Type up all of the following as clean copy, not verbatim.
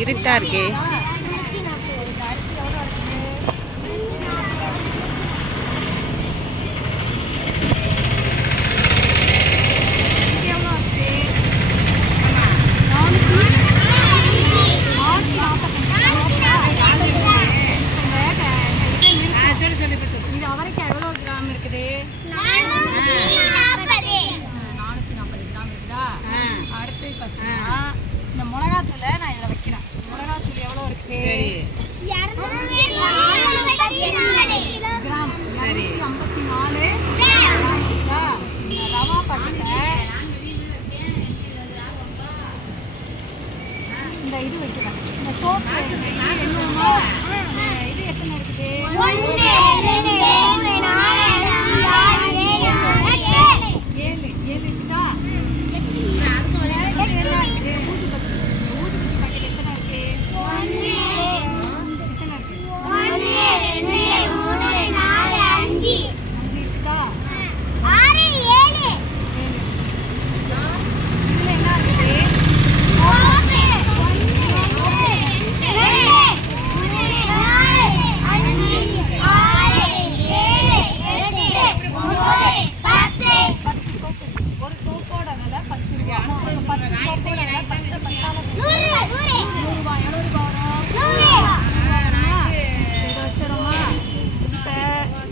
இருட்டா இருக்கே. அவரைக்காய் எவ்வளோ கிராம் இருக்குது? 440 கிராம் இருக்குதா? அடுத்து பார்த்தீங்கன்னா இந்த மிளகாத்தூளை நான் இதில் வைக்கிறேன். மிளகாத்தூள் எவ்வளோ இருக்கு? கிராம் 254 ரவா பாக்கெட்டை இந்த இது வைக்கிறேன். இந்த சோப்பு என்னமோ இது எத்தனை இருக்குது? 7 இருக்குதா? ஊதுபத்தி பாக்கெட் எத்தனை இருக்கு? எத்தனை இருக்கு? 5 இருக்குதா? 6 7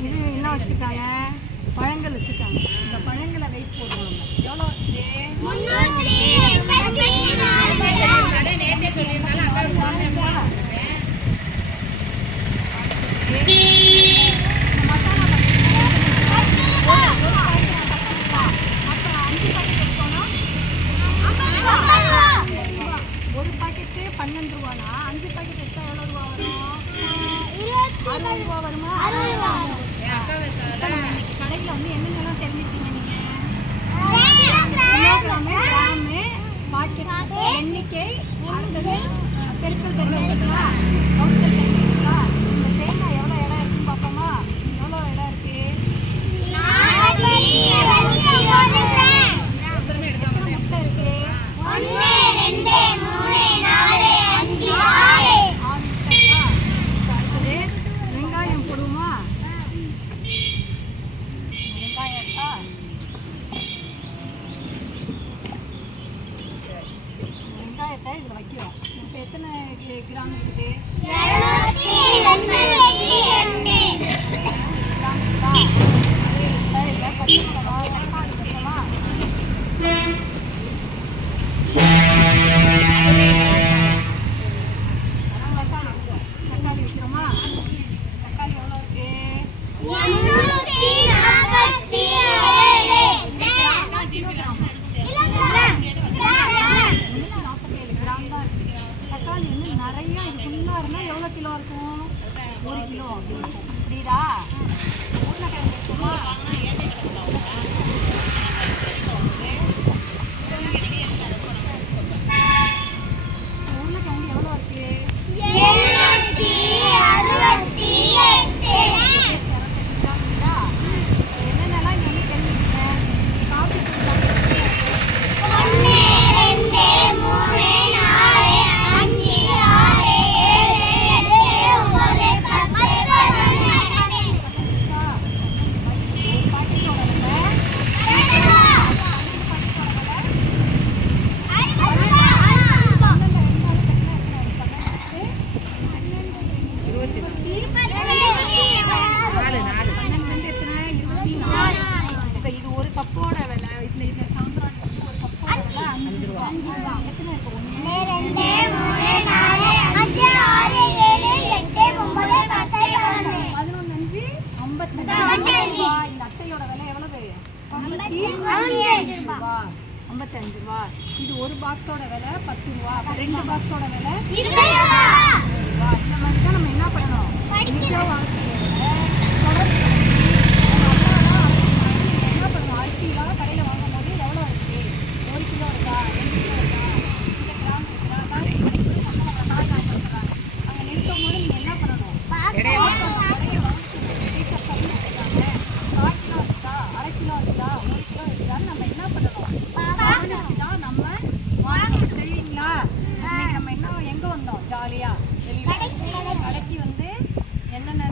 இதுல என்ன இருக்குது? பழங்கள் வச்சுருக்காங்க. இந்த பழங்களை வெயிட் போடுவாங்க. எவ்வளோ ஒரு பாக்கெட்டு 12 ரூபானா 5 பாக்கெட் எடுத்தா எவ்வளோ ரூபா வரும்? 60 ரூபா வருமா? கடையில் வந்து என்னென்னலாம் தெரிஞ்சுக்கிட்டீங்க நீங்கள்? கிராமு பாக்கெட் எண்ணிக்கை, அடுத்தது பெருக்கல் தெரிஞ்சுக்கிட்டீங்களா? வகுத்தல் தெரிஞ்சுக்கிட்டீங்களா? இந்த தேங்காய் எவ்வளோ இடம் இருக்குன்னு பார்ப்போமா? எவ்வளோ இடம் இருக்கு? முட்டை இருக்கு. 1 2 3 4 5 6 முட்டைக்கா? அடுத்தது வெங்காயம் போடுவோமா? வெங்காயம் இருக்கா? வெங்காயத்தை இதில் வைக்கிறோம். இப்போ எத்தனை கிராம் இருக்குது? 282 கிராம் இருக்குதா? அதே இதில் பச்சை மிளகா, தக்காளி வைக்கணுமா? தக்காளி வைக்கிறோமா? தக்காளி எவ்வளோ இருக்கு? 47 கிராம் தான் இருக்குது. தக்காளி வந்து நிறையா இது ஃபுல்லாக இருந்தால் எவ்வளோ கிலோ இருக்கும்? 1 கிலோ அப்படி இருக்கும். புரியுதா? உருளைக்கிழங்கு இருக்குமா? உருளைக்கிழங்கு எவ்வளோ இருக்கு? 55 ரூபா. இது ஒரு பாக்ஸோட விலை 10 ரூபா. அப்ப 2 பாக்ஸோட விலை 20 ரூபா.